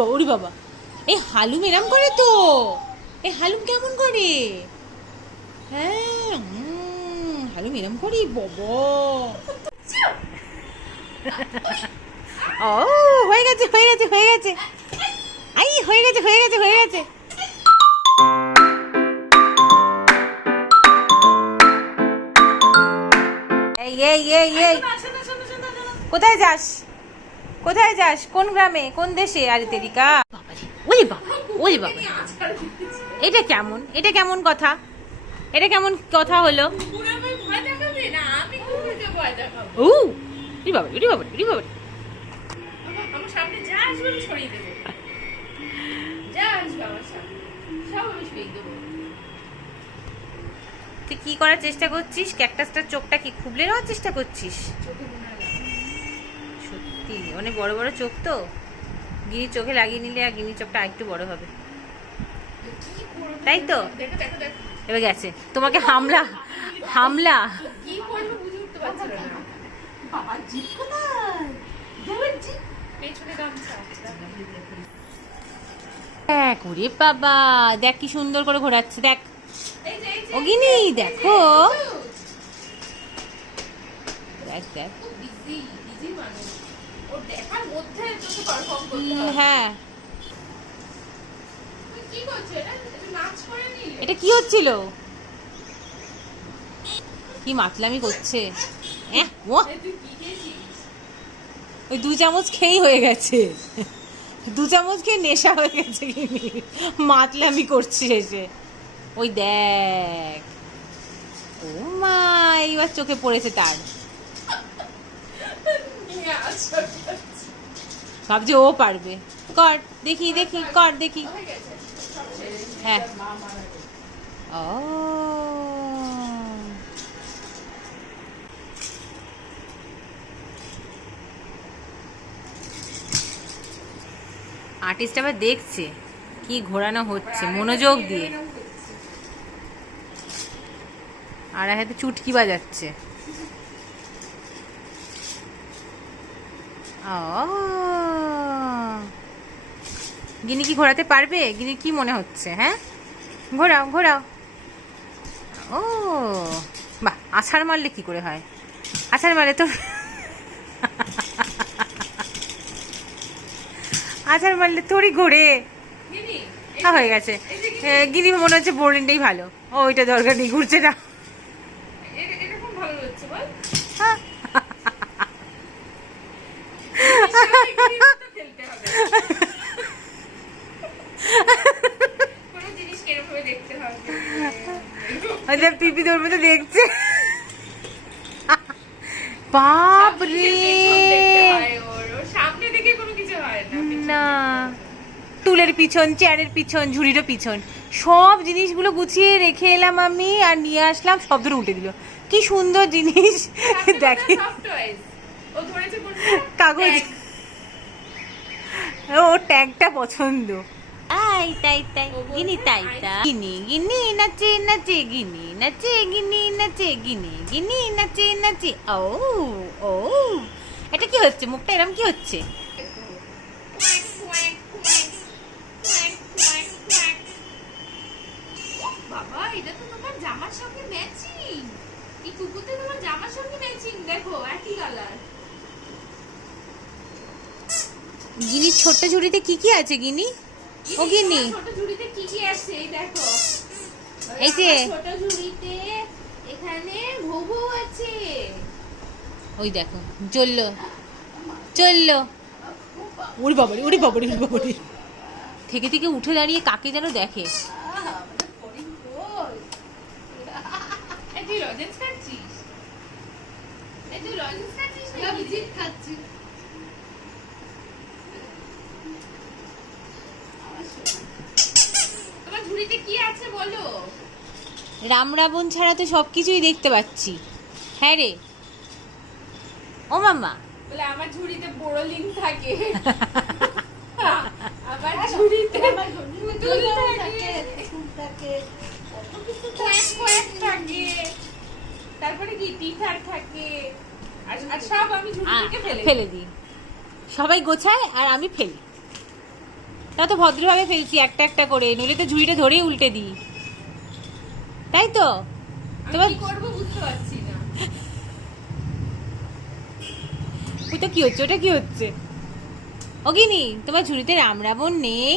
ওরে বাবা, এই হালুম এরম করে তো? এই হালুম কেমন করে? হ্যাঁ, হালুম এরম করি বাবা। ও হয়ে গেছে হয়ে গেছে হয়ে গেছে, আই হয়ে গেছে হয়ে গেছে হয়ে গেছে। এই এই এই এই কোথায় যাস? কোথায় যাস? কোন গ্রামে, কোন দেশে? আরে তেরিকা বাবারে, ওরে বাবা ওরে বাবা, এটা কেমন, এটা কেমন কথা, এটা কেমন কথা হলো? ও রি বাবা রি বাবা রি বাবা, আমার সামনে যা আসবে আমি ছড়িয়ে দেবো, যা আসবে আমার সামনে সব আমি ছড়িয়ে দেবো। তুই কি করার চেষ্টা করছিস? ক্যাকটাসটার চোখটা কি খুবলে নেওয়ার চেষ্টা করছিস? সত্যি অনেক বড় বড় চোখ তো, গিনি চোখে লাগিয়ে নিলে আর গিনি চোখটা আরেকটু বড় হবে, তাই তো? দেখো দেখো দেখো এবার গেছে তোমাকে হামলা হামলা। কি করবো বুঝে উঠতে পারছিল না। বাবা জিপ কোথায়? দেবের জিপ পেছনে গামছা দেখ, ওরে বাবা দেখ কি সুন্দর করে ঘোরাচ্ছে, দেখ এই যে ও গিনি, দেখো দেখ দেখ। খুব বিজি বিজি মানুষ, ওর দেখার মধ্যে তোকে পারফর্ম করতে হবে। হ্যাঁ, তুই কি করছিস? এটা একটু নাচ করে নিলে এটা কি হচ্ছিল? কি মাতলামি করছে? ও তুই কি খেয়েছিস? ওই 2 চামচ খেয়েই হয়ে গেছে, 2 চামচ খেয়ে নেশা হয়ে গেছে, গিনি মাতলামি করছে এসে। ওই দেখ, ও মা এইবার চোখে পড়েছে তার, নিয়ে আসো ভাবছি ও পারবে। কর দেখি দেখি, কর দেখি। হয়ে গেছে সব শেষ। হ্যাঁ, ও আর্টিস্ট আবার দেখছে কি ঘোরানো হচ্ছে মনোযোগ দিয়ে, আর হাতে চুটকি বাজাচ্ছে। ও গিনি কি ঘোরাতে পারবে? গিনি কি মনে হচ্ছে? হ্যাঁ, ঘোরাও ঘোরাও। ও বাহ, আছাড় মারলে কি করে হয়? আছাড় মারলে তো আছাড় মারলে তোরই ঘোরে। গিনি, হয়ে গেছে, গিনি মনে হচ্ছে বোর্ডিংটাই ভালো, ও ওইটা দরকার নেই, ঘুরছে না। এরকম ভালো হচ্ছে বল। হ্যাঁ। খেলতে হবে, কোনো জিনিস কিরকম ভাবে দেখতে হবে। আচ্ছা পিপি ধরবে তো দেখছে, বাপ রে সামনে দেখে কোনো কিছু হয় না। না, টুলের পিছন, চেয়ারের পিছন, ঝুড়িরও পিছন, সব জিনিসগুলো গুছিয়ে রেখে এলাম আমি, আর নিয়ে আসলাম, সব ধরে উল্টে দিল। কি সুন্দর জিনিস দেখে, ও ধরেছে কাগজ, ও ট্যাগটা পছন্দ। তাই তাই তাই গিনি, তাই তাই গিনি গিনি নাচে নাচে, গিনি নাচে গিনি নাচে, গিনি গিনি নাচে নাচে। ও ও এটা কি হচ্ছে? মুখটা এরম কি হচ্ছে? বাবা, এটা তো তোমার জামার সঙ্গে ম্যাচিং। এই কুকুরটা তোমার জামার সঙ্গে ম্যাচিং, দেখো একই কালার। গিনির ছোট্ট ঝুড়িতে কি কি আছে গিনি? ও গিনি, ছোট ঝুড়িতে কি কি আছে এই দেখো। এই যে ছোট ঝুড়িতে এখানে ভুভু আছে। ওই দেখো চললো চললো, ওরে বাবারে ওরে বাবারে ওরে বাবারে, থেকে থেকে উঠে দাঁড়িয়ে কাকে যেন দেখে। এই তুই লজেন্স খাচ্ছিস? এই তুই লজেন্স খাচ্ছিস না বিস্কিট খাচ্ছিস? তোমার ঝুড়িতে কি আছে বলো? রাম রাবণ ছাড়া তো সবকিছুই দেখতে পাচ্ছি। হ্যাঁ রে ও মাম্মা, বলে আমার ঝুড়িতে বোরোলিন থাকে, আমার ঝুড়িতে পুতুল থাকে, কোয়াক কোয়াক থাকে, তারপরে কি টিথার থাকে, আর সব আমি ঝুড়ি থেকে ফেলে দিই, সবাই গোছায় আর আমি ফেলি। তা তো ভদ্রভাবে ফেলছি একটা একটা করে, নইলে তো ঝুড়িটা ধরেই উল্টে দিই, তাই তো? তোমার কি করবো বুঝতে পারছি না। ওটা কি হচ্ছে, ওটা কি হচ্ছে? অগিনি, তোমার ঝুড়িতে রাম রাবণ নেই?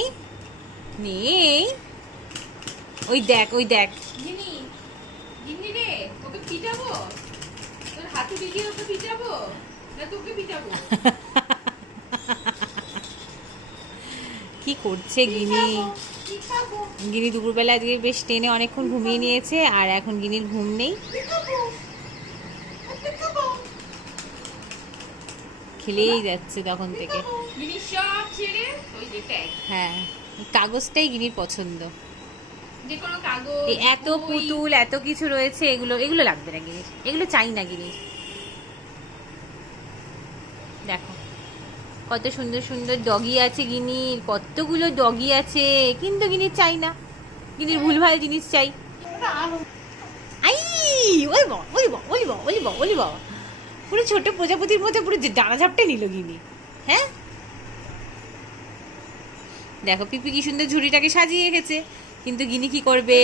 নেই? ওই দেখ, ওই দেখ। গিনি গিনি রে, ওকে পিটাবো? তোর হাতে দিকে ওকে পিটাবো না তোকে পিটাবো? কি করছে গিনি? কি খাবো? গিনি দুপুরবেলা আজকে বেশ টেনে অনেকক্ষণ ঘুমিয়ে নিয়েছে, আর এখন গিনির ঘুম নেই, কি খাবো? কি খাবো? খেলেই যাচ্ছে তখন থেকে। গিনি সব ছেড়ে ওই যে ট্যাগ, হ্যাঁ, এই কাগজটাই গিনির পছন্দ। যে কোনো কাগজ, এই এত বই। পুতুল, এত কিছু রয়েছে, এগুলো এগুলো লাগবে না গিনির, এগুলো চাই না গিনির। দেখো কত সুন্দর সুন্দর ডগি আছে গিনির, কতগুলো ডগি আছে, কিন্তু গিনির চাই না, গিনির ভুলভাল জিনিস চাই। আই, ওই বাবা, ওই বাবা, ওই বাবা, ওই বাবা, ওই বাবা, পুরো ছোট প্রজাপতির মধ্যে পুরো ডানা ঝাপটে নিল গিনি। হ্যাঁ, দেখো পিপি কি সুন্দর ঝুড়িটাকে সাজিয়ে রেখেছে, কিন্তু গিনি কি করবে?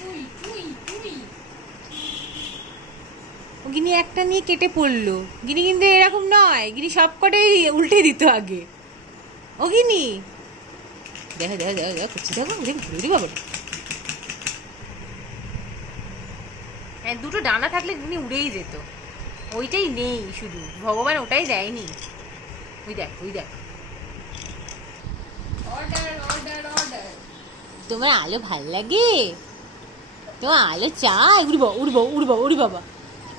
তুই তুই তুই ও গিনি একটা নিয়ে কেটে পড়লো, গিনি কিন্তু এরকম নয়, গিনি সব কটাই উল্টে দিত আগে। ও গিনি, দেখো দেখো দেখো দেখো করছি, দেখো ঘুরে বাবা। হ্যাঁ, দুটো ডানা থাকলে গিনি উড়েই যেত, ওইটাই নেই, শুধু ভগবান ওটাই দেয়নি। ওই দেখ, ওই দেখ। Order order order. তোমার আলো ভাল লাগে? তোমার আলো চাই? উড়বো উড়বো উড়বো উড়ি বাবা।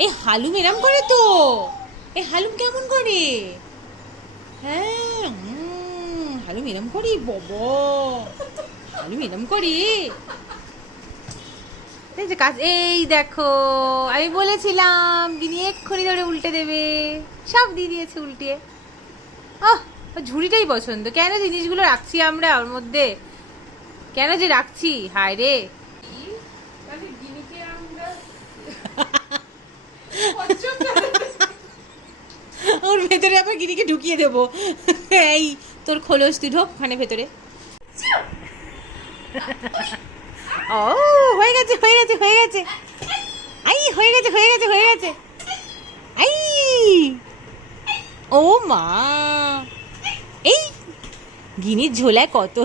এই হালুম এরম করে তো, এই হালুম কেমন করে? হ্যাঁ, হালুম এরম করি বাবা, হালুম এরম করি। এই যে কাজ, এই দেখো, আমি বলেছিলাম গিনি এক্ষুনি ধরে উল্টে দেবে, সব দিয়ে দিয়েছে উল্টিয়ে। আহ, ঝুড়িটাই পছন্দ, কেন জিনিসগুলো রাখছি আমরা ওর মধ্যে, কেন যে রাখছি, হায় রে। তাহলে গিনিকে আমরা পছন্দ ওর ভেতরে আবার গিনিকে ঢুকিয়ে দেবো। এই তোর খোলস, তুই ঢোক ওখানে ভেতরে। ও হয়ে গেছে, হয়ে গেছে, হয়ে গেছে, আই হয়ে গেছে, হয়ে গেছে, হয়ে গেছে, আই, ও মা, এই গিনির ঝোলায় কত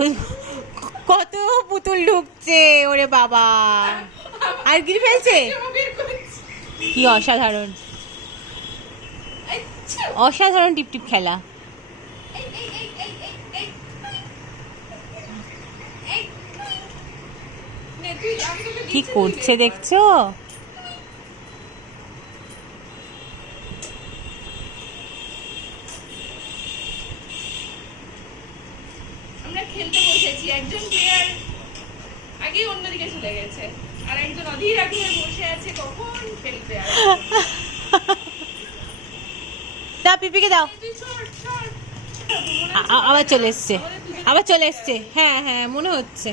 কত পুতুল ঢুকছে, ওরে বাবা। আর গিনি ফেলছে, বের করেছি। কি অসাধারণ, আচ্ছা, অসাধারণ টিপটিপ খেলা। এই এই এই এই এই এই এই নে তুই, আমি তোকে কি দিচ্ছি, তুই করছে বের কর। দেখছো? আমরা খেলতে বসেছি, একজন প্লেয়ার আগেই অন্যদিকে চলে গেছে, আর একজন অধীর আগ্রহে বসে আছে কখন খেলবে। আর দাও পিপিকে দাও। তুই ছড় ছড়। আবার চলে এসছে, আবার চলে এসছে, হ্যাঁ হ্যাঁ মনে হচ্ছে।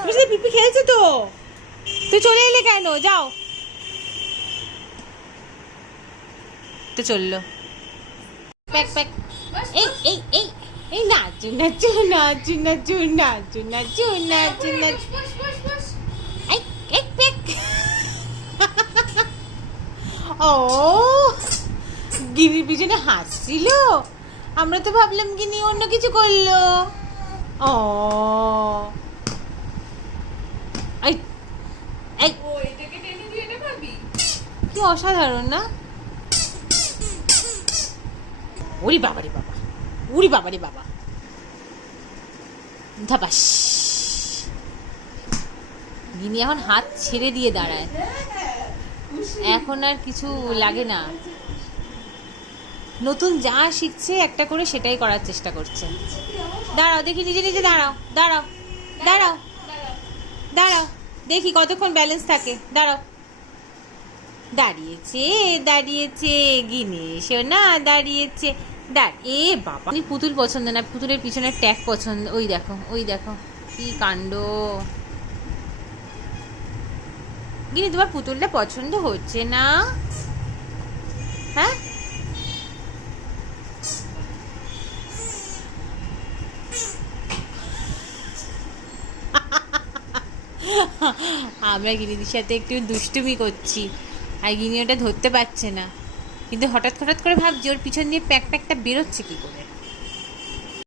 তোমার সাথে পিপি খেলছে তো, তুই চলে এলে কেন? যাও, তো চললো। Pack pack. বাস, এই এই এই এই নাচু নাচু নাচু নাচু নাচু নাচু নাচু নাচু, বাস, বাস, বাস। এই এই প্যাক। ও গিনির পিছনে হাসছিল, আমরা তো ভাবলাম গিনি অন্য কিছু করলো। ও এই এই, ও এটাকে টেনে দিয়ে এটা পারবি? কি অসাধারণ না? ওরে বাবা রে বাবা, ওরে বাবা রে বাবা, ধাবাস। গিনি এখন হাত ছেড়ে দিয়ে দাঁড়ায়, এখন আর কিছু লাগে না, নতুন যা শিখছে একটা করে সেটাই করার চেষ্টা করছে। দাঁড়াও দেখি, নিজে নিজে দাঁড়াও, দাঁড়াও দাঁড়াও দাঁড়াও, দেখি কতক্ষণ ব্যালেন্স থাকে, দাঁড়াও। দাঁড়িয়েছে দাঁড়িয়েছে, গিনি সোনা দাঁড়িয়েছে, এ বাবা, পুতুল পছন্দ না, পুতুলের পিছনে ট্যাগ পছন্দ। ওই দেখো, ওই দেখো কি কাণ্ড। গিনি তোমার পুতুলটা পছন্দ হচ্ছে না? হ্যাঁ, আমরা গিনিদির সাথে একটু দুষ্টুমি করছি, আর গিনি ওটা ধরতে পারছে না, কিন্তু হঠাৎ হঠাৎ করে ভাবছি ওর পিছন দিয়ে প্যাকটা বেরোচ্ছে কি করে।